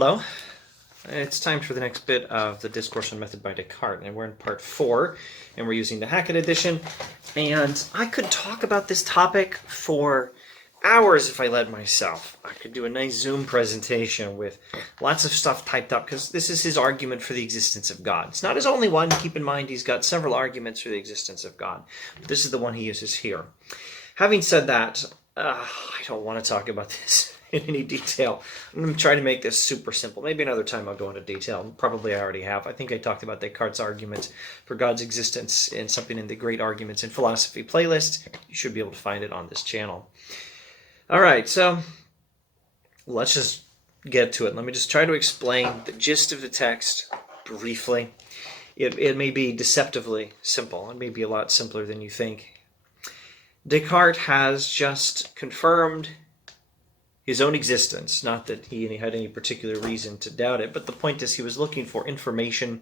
Hello. It's time for the next bit of the Discourse on Method by Descartes, and we're in part 4, and we're using the Hackett edition. And I could talk about this topic for hours if I led myself. I could do a nice Zoom presentation with lots of stuff typed up, because this is his argument for the existence of God. It's not his only one. Keep in mind he's got several arguments for the existence of God, but this is the one he uses here. Having said that, I don't want to talk about this in any detail. I'm going to try to make this super simple. Maybe another time I'll go into detail. Probably I already have. I think I talked about Descartes' argument for God's existence in something in the Great Arguments in Philosophy playlist. You should be able to find it on this channel. All right, so let's just get to it. Let me just try to explain the gist of the text briefly. It may be deceptively simple. It may be a lot simpler than you think. Descartes has just confirmed his own existence, not that he had any particular reason to doubt it, but the point is he was looking for information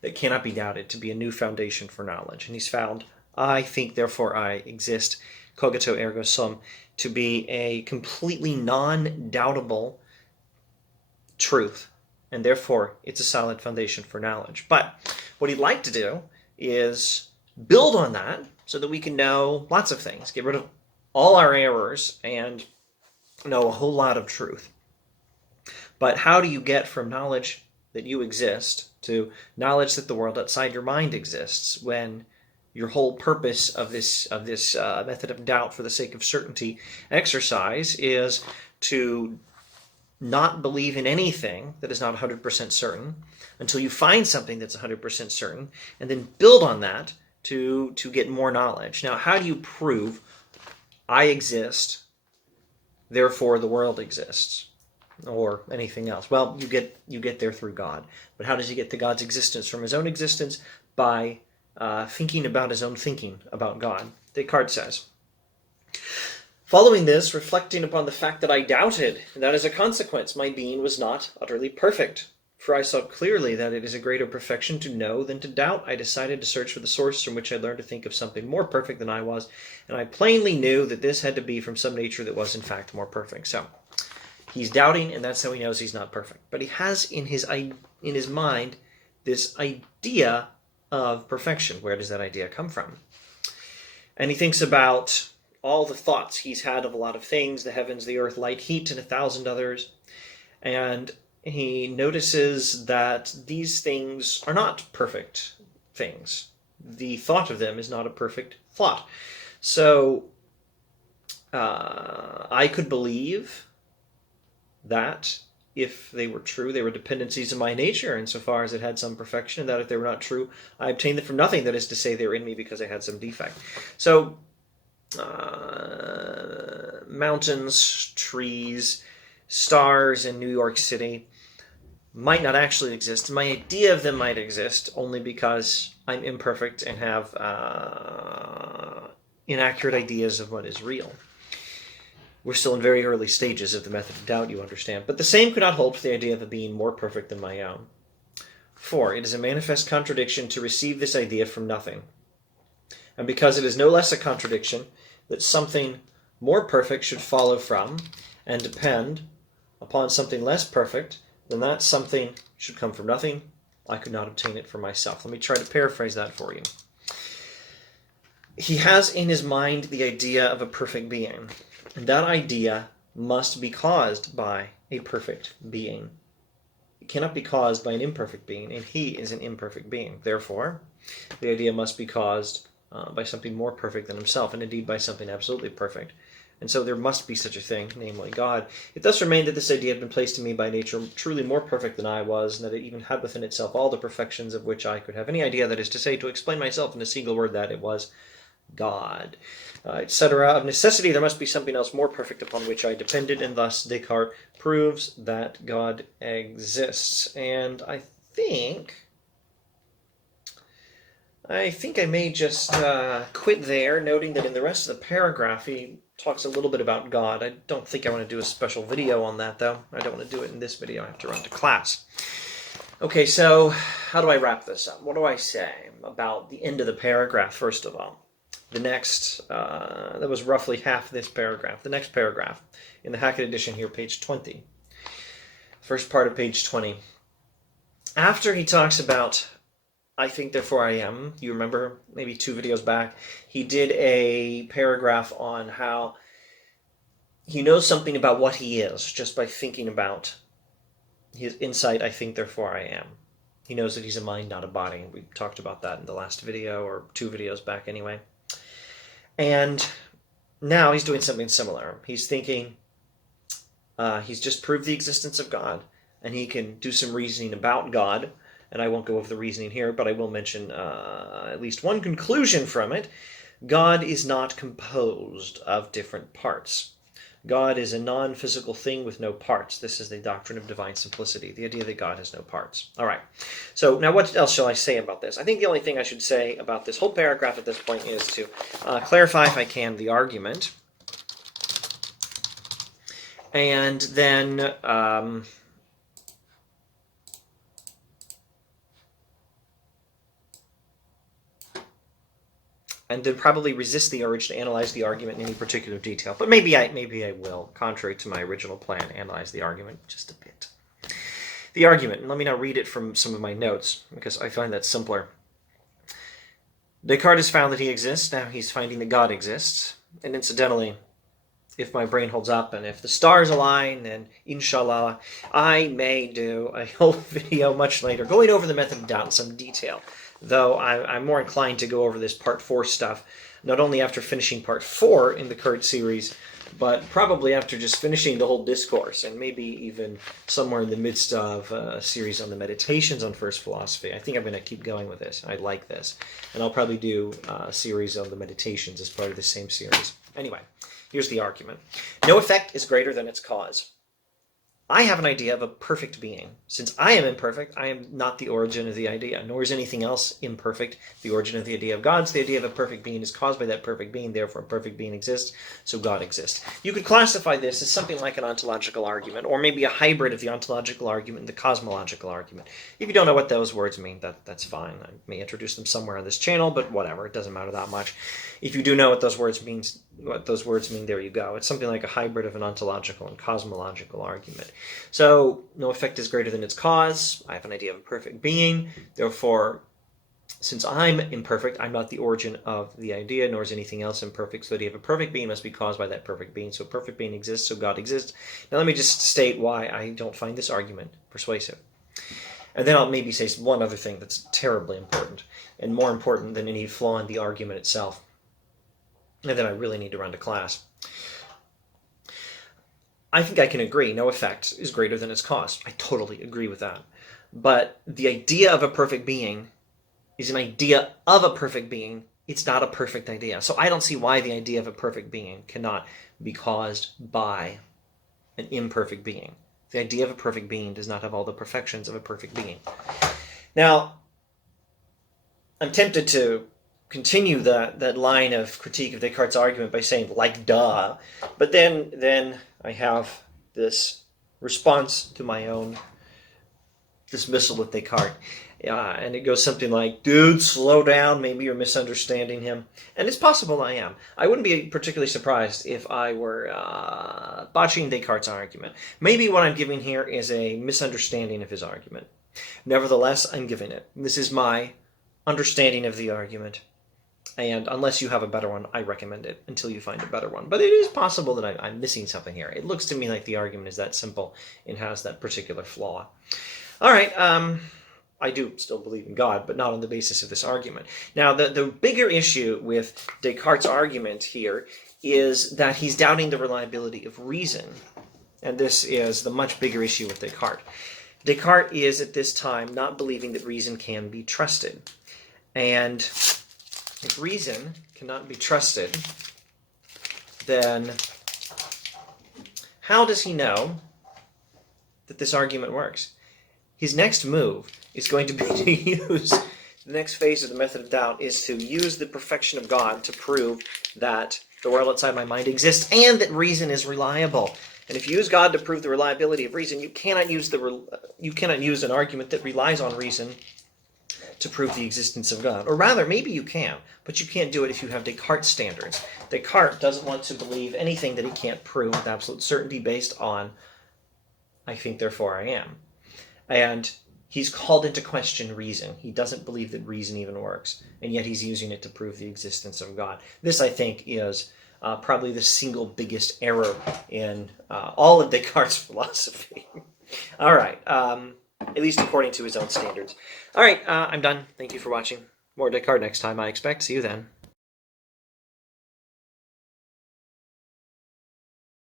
that cannot be doubted, to be a new foundation for knowledge. And he's found, I think, therefore I exist, cogito ergo sum, to be a completely non-doubtable truth, and therefore it's a solid foundation for knowledge. But what he'd like to do is build on that so that we can know lots of things, get rid of all our errors, and know a whole lot of truth. But how do you get from knowledge that you exist to knowledge that the world outside your mind exists, when your whole purpose of this method of doubt for the sake of certainty exercise is to not believe in anything that is not 100% certain until you find something that's 100% certain, and then build on that to get more knowledge. Now, how do you prove I exist, therefore the world exists, or anything else? Well, you get there through God. But how does he get to God's existence from his own existence? By thinking about his own thinking about God. Descartes says, following this, reflecting upon the fact that I doubted, and that as a consequence my being was not utterly perfect, for I saw clearly that it is a greater perfection to know than to doubt, I decided to search for the source from which I learned to think of something more perfect than I was, and I plainly knew that this had to be from some nature that was in fact more perfect. So he's doubting, and that's how he knows he's not perfect. But he has in his mind this idea of perfection. Where does that idea come from? And he thinks about all the thoughts he's had of a lot of things, the heavens, the earth, light, heat, and 1,000 others, and he notices that these things are not perfect things. The thought of them is not a perfect thought. So I could believe that if they were true, they were dependencies of my nature insofar as it had some perfection, and that if they were not true, I obtained them from nothing, that is to say, they were in me because I had some defect. So mountains, trees, stars in New York City might not actually exist. My idea of them might exist only because I'm imperfect and have inaccurate ideas of what is real. We're still in very early stages of the method of doubt, you understand. But the same could not hold for the idea of a being more perfect than my own. For it is a manifest contradiction to receive this idea from nothing. And because it is no less a contradiction that something more perfect should follow from and depend upon something less perfect, then that something should come from nothing, I could not obtain it for myself. Let me try to paraphrase that for you. He has in his mind the idea of a perfect being, and that idea must be caused by a perfect being. It cannot be caused by an imperfect being, and he is an imperfect being. Therefore, the idea must be caused by something more perfect than himself, and indeed by something absolutely perfect. And so there must be such a thing, namely God. It thus remained that this idea had been placed in me by nature truly more perfect than I was, and that it even had within itself all the perfections of which I could have any idea, that is to say, to explain myself in a single word, that it was God, etc. Of necessity, there must be something else more perfect upon which I depended, and thus Descartes proves that God exists. And I think I may just quit there, noting that in the rest of the paragraph he talks a little bit about God. I don't think I want to do a special video on that, though. I don't want to do it in this video. I have to run to class. Okay, so how do I wrap this up? What do I say about the end of the paragraph, first of all? The next, that was roughly half this paragraph. The next paragraph in the Hackett edition here, page 20. first part of page 20. After he talks about I think, therefore I am, you remember maybe 2 videos back, he did a paragraph on how he knows something about what he is just by thinking about his insight, I think, therefore I am. He knows that he's a mind, not a body. We talked about that in the last video, or 2 videos back anyway. And now he's doing something similar. He's thinking he's just proved the existence of God, and he can do some reasoning about God. And I won't go over the reasoning here, but I will mention at least one conclusion from it. God is not composed of different parts. God is a non-physical thing with no parts. This is the doctrine of divine simplicity, the idea that God has no parts. All right. So now what else shall I say about this? I think the only thing I should say about this whole paragraph at this point is to clarify, if I can, the argument. And then probably resist the urge to analyze the argument in any particular detail. But maybe I will, contrary to my original plan, analyze the argument just a bit. The argument, and let me now read it from some of my notes, because I find that simpler. Descartes has found that he exists. Now he's finding that God exists. And incidentally, if my brain holds up and if the stars align, then inshallah, I may do a whole video much later going over the method of doubt in some detail. Though I'm more inclined to go over this part 4 stuff, not only after finishing part 4 in the current series, but probably after just finishing the whole discourse, and maybe even somewhere in the midst of a series on the meditations on first philosophy. I think I'm going to keep going with this. I like this. And I'll probably do a series on the meditations as part of the same series. Anyway, here's the argument. No effect is greater than its cause. I have an idea of a perfect being. Since I am imperfect, I am not the origin of the idea, nor is anything else imperfect. The origin of the idea of God, so the idea of a perfect being is caused by that perfect being, therefore a perfect being exists, so God exists. You could classify this as something like an ontological argument, or maybe a hybrid of the ontological argument and the cosmological argument. If you don't know what those words mean, that's fine. I may introduce them somewhere on this channel, but whatever, it doesn't matter that much. If you do know what those words mean, there you go. It's something like a hybrid of an ontological and cosmological argument. So, no effect is greater than its cause. I have an idea of a perfect being. Therefore, since I'm imperfect, I'm not the origin of the idea, nor is anything else imperfect. So the idea of a perfect being must be caused by that perfect being. So perfect being exists, so God exists. Now let me just state why I don't find this argument persuasive. And then I'll maybe say one other thing that's terribly important, and more important than any flaw in the argument itself. And then I really need to run to class. I think I can agree, no effect is greater than its cause. I totally agree with that. But the idea of a perfect being is an idea of a perfect being. It's not a perfect idea. So I don't see why the idea of a perfect being cannot be caused by an imperfect being. The idea of a perfect being does not have all the perfections of a perfect being. Now, I'm tempted to continue that line of critique of Descartes' argument by saying, like, duh. But then I have this response to my own dismissal of Descartes. And it goes something like, dude, slow down, maybe you're misunderstanding him. And it's possible I am. I wouldn't be particularly surprised if I were botching Descartes' argument. Maybe what I'm giving here is a misunderstanding of his argument. Nevertheless, I'm giving it. This is my understanding of the argument. And unless you have a better one, I recommend it until you find a better one. But it is possible that I'm missing something here. It looks to me like the argument is that simple and has that particular flaw. All right, I do still believe in God, but not on the basis of this argument. Now, the bigger issue with Descartes' argument here is that he's doubting the reliability of reason. And this is the much bigger issue with Descartes. Descartes is, at this time, not believing that reason can be trusted. And if reason cannot be trusted, then how does he know that this argument works? His next move is going to be to use, the next phase of the method of doubt is to use the perfection of God to prove that the world outside my mind exists and that reason is reliable. And if you use God to prove the reliability of reason, you cannot use an argument that relies on reason to prove the existence of God. Or rather, maybe you can, but you can't do it if you have Descartes' standards. Descartes doesn't want to believe anything that he can't prove with absolute certainty based on I think, therefore I am. And he's called into question reason. He doesn't believe that reason even works, and yet he's using it to prove the existence of God. This, I think, is probably the single biggest error in all of Descartes' philosophy. All right, at least according to his own standards. All right, I'm done. Thank you for watching. More Descartes next time, I expect. See you then.